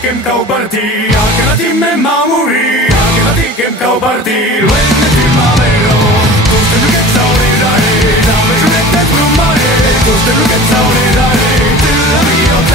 che cau partì, anche la team è morì, anche la team che cau partì, lo è nel primavera, questo è che saure dare, dame giurette brumare, questo è che saure dare, te la mia